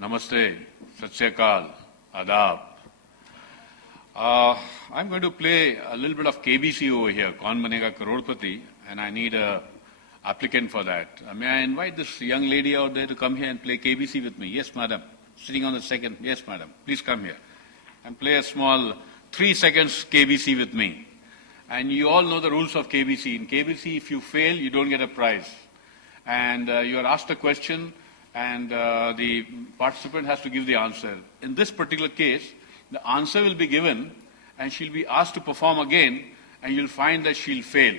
Namaste, Sat Sri Akal, Adab. I'm going to play a little bit of KBC over here, Kaun Banega Crorepati, and I need a applicant for that. May I invite this young lady out there to come here and play KBC with me? Yes, madam. Sitting on the second. Yes, madam. Please come here and play a small 3 seconds KBC with me. And you all know the rules of KBC. In KBC, if you fail, you don't get a prize. And you are asked a question, and the participant has to give the answer. In this particular case, the answer will be given, and she'll be asked to perform again, and you'll find that she'll fail.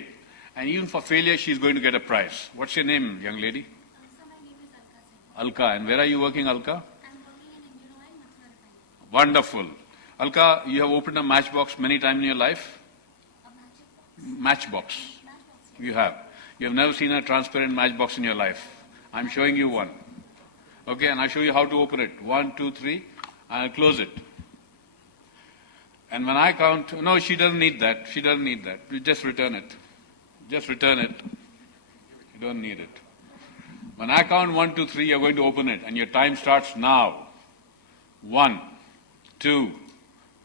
And even for failure, she's going to get a prize. What's your name, young lady? My name is Alka. Alka. And where are you working, Alka? I'm working in Indian Oil, Mathura. Wonderful. Alka, you have opened a matchbox many times in your life? A Matchbox. Matchbox, You have. You have never seen a transparent matchbox in your life. I'm showing you one. Okay, and I'll show you how to open it. 1, 2, 3. I'll close it. And when I count, no, she doesn't need that. She doesn't need that. You just return it. Just return it. You don't need it. When I count 1, 2, 3, you're going to open it. And your time starts now. 1, 2,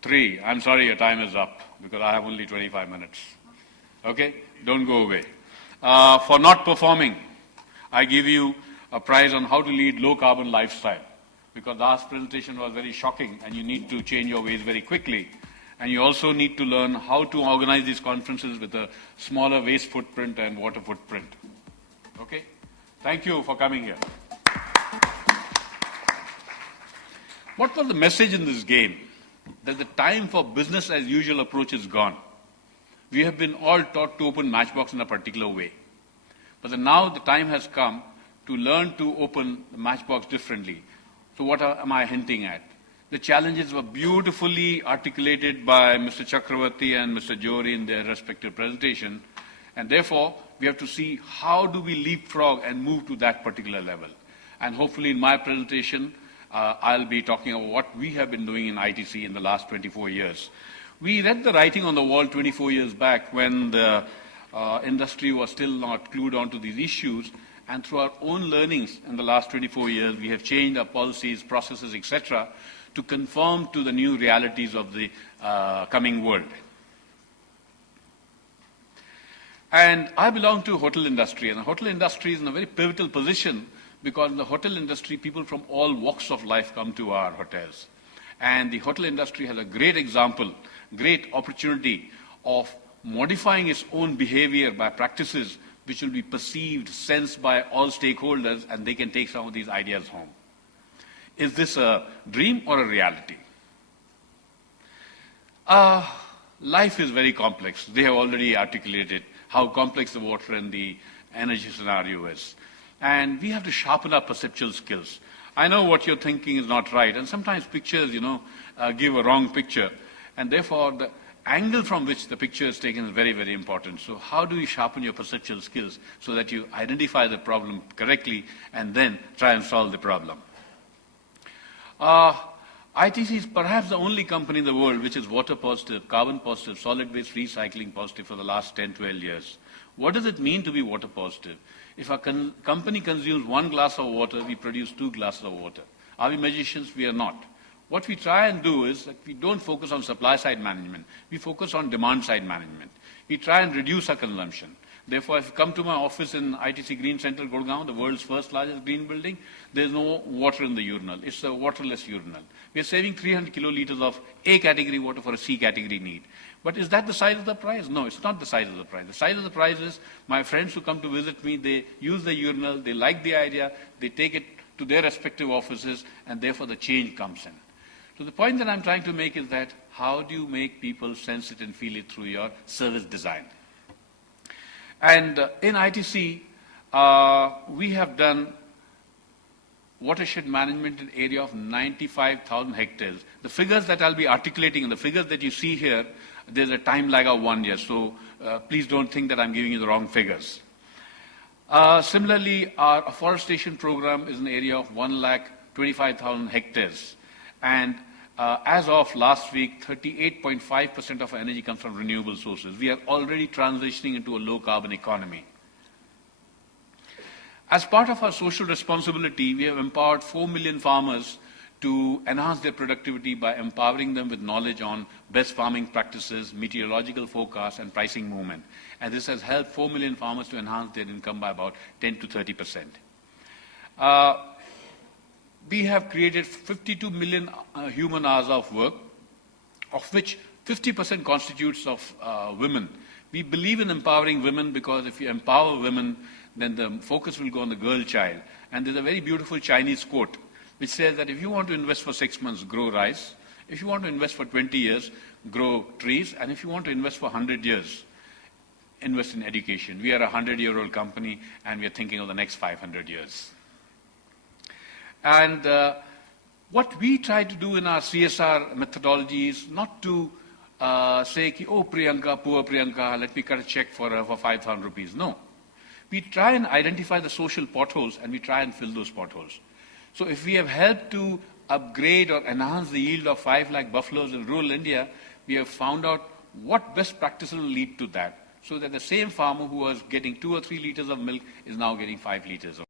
3. I'm sorry, your time is up because I have only 25 minutes. Okay? Don't go away. For not performing, I give you a prize on how to lead low-carbon lifestyle, because the last presentation was very shocking and you need to change your ways very quickly. And you also need to learn how to organize these conferences with a smaller waste footprint and water footprint. Okay? Thank you for coming here. What was the message in this game? That the time for business as usual approach is gone. We have been all taught to open Matchbox in a particular way. But now the time has come to learn to open the Matchbox differently. So what am I hinting at? The challenges were beautifully articulated by Mr. Chakravarti and Mr. Johri in their respective presentation. And therefore, we have to see how do we leapfrog and move to that particular level. And hopefully in my presentation, I'll be talking about what we have been doing in ITC in the last 24 years. We read the writing on the wall 24 years back when the industry was still not glued onto these issues. And through our own learnings in the last 24 years, we have changed our policies, processes, etc., to conform to the new realities of the coming world. And I belong to hotel industry, and the hotel industry is in a very pivotal position because in the hotel industry, people from all walks of life come to our hotels. And the hotel industry has a great example, great opportunity of modifying its own behavior by practices which will be perceived, sensed by all stakeholders, and they can take some of these ideas home. Is this a dream or a reality? Life is very complex. They have already articulated how complex the water and the energy scenario is. And we have to sharpen our perceptual skills. I know what you're thinking is not right, and sometimes pictures, give a wrong picture. And therefore, the angle from which the picture is taken is very, very important. So how do you sharpen your perceptual skills so that you identify the problem correctly and then try and solve the problem? ITC is perhaps the only company in the world which is water positive, carbon positive, solid waste recycling positive for the last 10, 12 years. What does it mean to be water positive? If a company consumes 1 glass of water, we produce 2 glasses of water. Are we magicians? We are not. What we try and do is that we don't focus on supply-side management. We focus on demand-side management. We try and reduce our consumption. Therefore, if you come to my office in ITC Green Center, Gurgaon, the world's first largest green building, there's no water in the urinal. It's a waterless urinal. We're saving 300 kiloliters of A category water for a C category need. But is that the size of the prize? No, it's not the size of the prize. The size of the prize is my friends who come to visit me, they use the urinal, they like the idea, they take it to their respective offices, and therefore the change comes in. So the point that I'm trying to make is that how do you make people sense it and feel it through your service design? And in ITC, we have done watershed management in area of 95,000 hectares. The figures that I'll be articulating and the figures that you see here, there's a time lag of 1 year. So please don't think that I'm giving you the wrong figures. Similarly, our afforestation program is an area of 1,25,000 hectares. And as of last week, 38.5% of our energy comes from renewable sources. We are already transitioning into a low-carbon economy. As part of our social responsibility, we have empowered 4 million farmers to enhance their productivity by empowering them with knowledge on best farming practices, meteorological forecasts, and pricing movement. And this has helped 4 million farmers to enhance their income by about 10 to 30%. We have created 52 million human hours of work, of which 50% constitutes of women. We believe in empowering women because if you empower women, then the focus will go on the girl child. And there's a very beautiful Chinese quote which says that if you want to invest for 6 months, grow rice. If you want to invest for 20 years, grow trees. And if you want to invest for 100 years, invest in education. We are a 100-year-old company, and we are thinking of the next 500 years. And what we try to do in our CSR methodology is not to say, oh, Priyanka, poor Priyanka, let me cut a check for her for 5,000 rupees. No. We try and identify the social potholes, and we try and fill those potholes. So if we have helped to upgrade or enhance the yield of 5 lakh buffaloes in rural India, we have found out what best practices will lead to that. So that the same farmer who was getting 2 or 3 liters of milk is now getting 5 liters of